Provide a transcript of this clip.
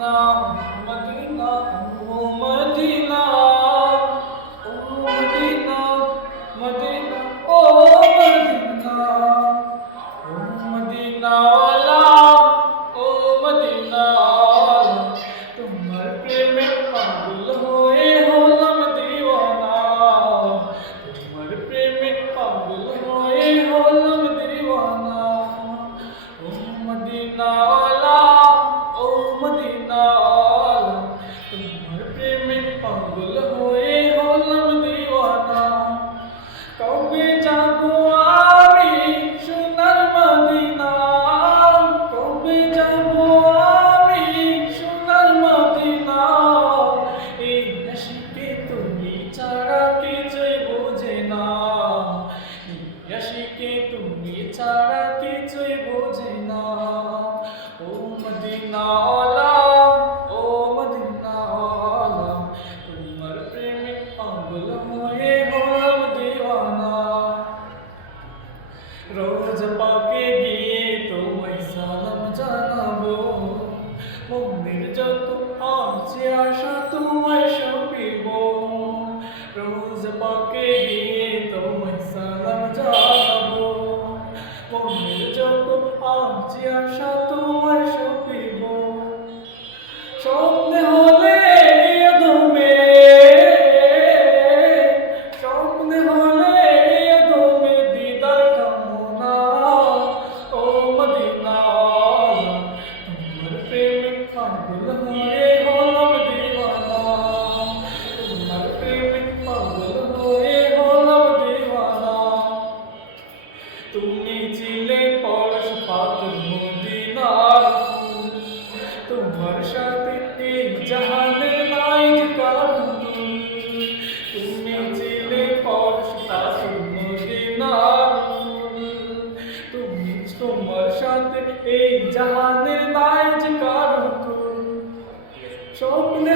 Medina Medina oh Medina oh Medina Medina oh Medina oh Medina ওয়ালা ও Medina তোমার প্রেমে পাগল হয়ে হলাম দিওয়ানা তোমার প্রেমে পাগল হয়ে হলাম দিওয়ানা ও মদিনা ওয়ালা ও মদিনা ওয়ালা তোমার প্রেমে পাগল হয়ে হলাম দিওয়ানা কবে যাবো আমি সোনার মদিনা কবে যাবো আমি সোনার মদিনা এই আশিকে তুমি ছাড়া কিছুই বোঝে না এই আশিকে তুমি ছাড়া কিছুই বোঝে না ও মদিনা ওয়ালা ও মদিনা ওয়ালা তোমার প্রেমে পাগল হয়ে হলাম দিওয়ানা রোজ পাকে গিয়ে তোমায় সালাম জানাবো মনের যত আছে আশা তোমায় সপিব রোজ পাকে গিয়ে তোমায় সালাম জানাবো মনের যত আছে আশা তোমায় সপিব স্বপ্নে হলে দমে স্বপ্নে হলে দমে দিদার কামনা ও মদিনা তোমার প্রেমে পাগল হয়ে হলাম দিওয়ানা তোমার প্রেমে পাগল হয়ে হলাম দিওয়ানা তুমি ছিলে পরশ পাগল মদিনার ফুল তোমার সাথে এই জাহানে নাই যে কারণ তুমি ছিলে পরশ পাগল মদিনার ফুল তুমি তোমার সাথে এই জাহানে নাই যে কারণ স্বপ্নে